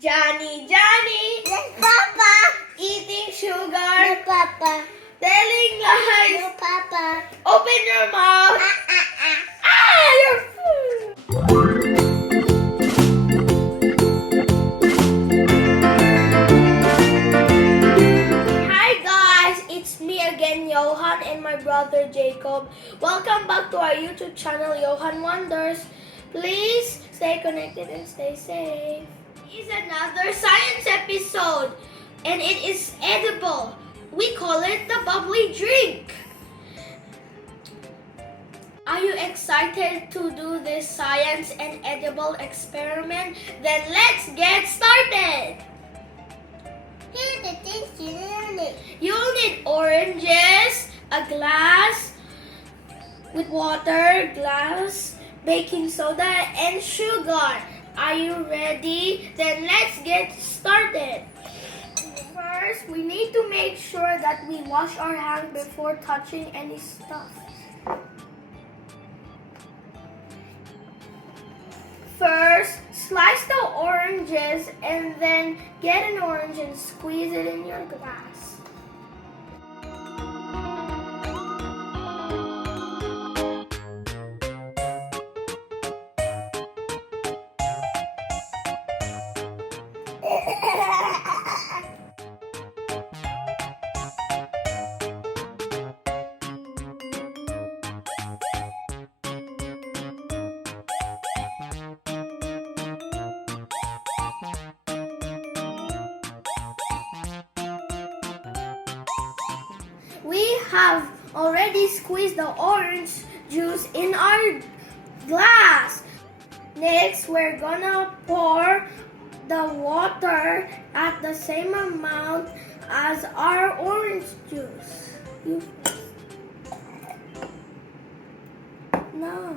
Johnny, Johnny, Yes, Papa. eating sugar, No, Papa. telling lies. No, Papa. Open your mouth. You're full. Hi guys, it's me again, Johan, and my brother Jacob. Welcome back to our YouTube channel, Johan Wonders. Please stay connected and stay safe. This is another science episode, and it is edible. We call it the bubbly drink. Are you excited to do this science and edible experiment? Then let's get started. Here are the things you need. You'll need oranges, a glass with water, glass, baking soda, and sugar. Are you ready? Then let's get started. First, we need to make sure that we wash our hands before touching any stuff. First, slice the oranges and then get an orange and squeeze it in your glass. We have already squeezed the orange juice in our glass. Next, we're gonna pour the water at the same amount as our orange juice. No.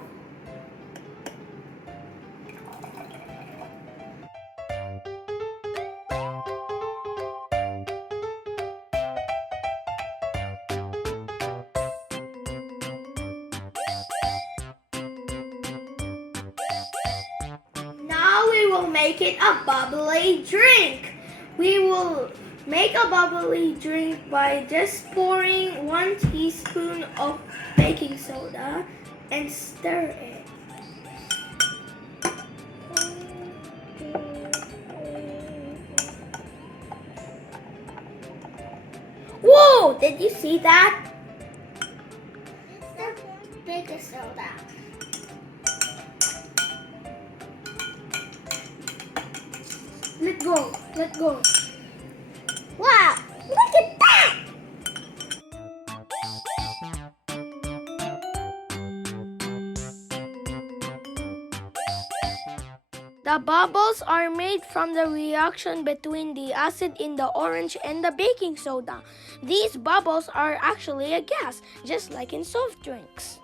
Now we will make it a bubbly drink. We will make a bubbly drink by just pouring 1 teaspoon of baking soda and stir it. Whoa! Did you see that? It's the baking soda. Let go. Let go. Wow! Look at that! The bubbles are made from the reaction between the acid in the orange and the baking soda. These bubbles are actually a gas, just like in soft drinks.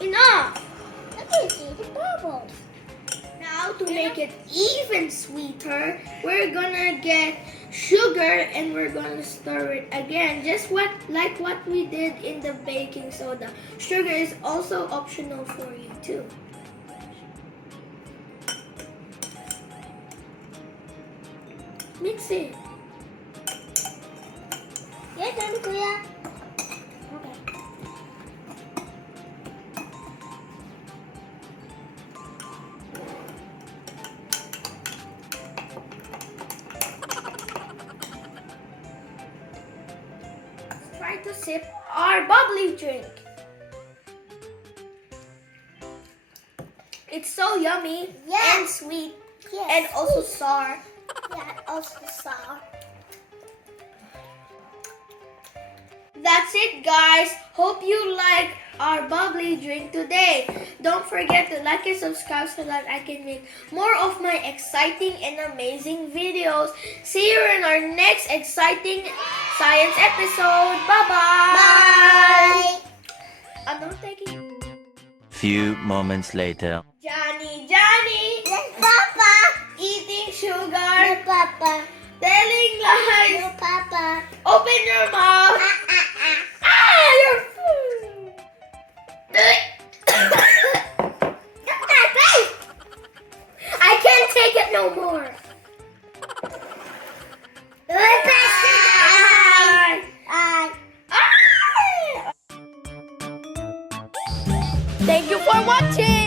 Enough! I can see the bubbles. Now to make it even sweeter, we're gonna get sugar and we're gonna stir it again, just like what we did in the baking soda. Sugar is also optional for you too. Mix it. Yes, Kuya. Okay. Try to sip our bubbly drink. It's so yummy Yeah. and sweet Yes. and also sour. Yeah, also sour. That's it, guys. Hope you like our bubbly drink today. Don't forget to like and subscribe so that I can make more of my exciting and amazing videos. See you in our next exciting science episode. Bye-bye. Bye. I'm not taking... Few moments later. Johnny, Johnny, Yes, Papa. eating No, sugar, Papa. telling lies. No, Papa. Open your mouth. You're full. Thank you for watching!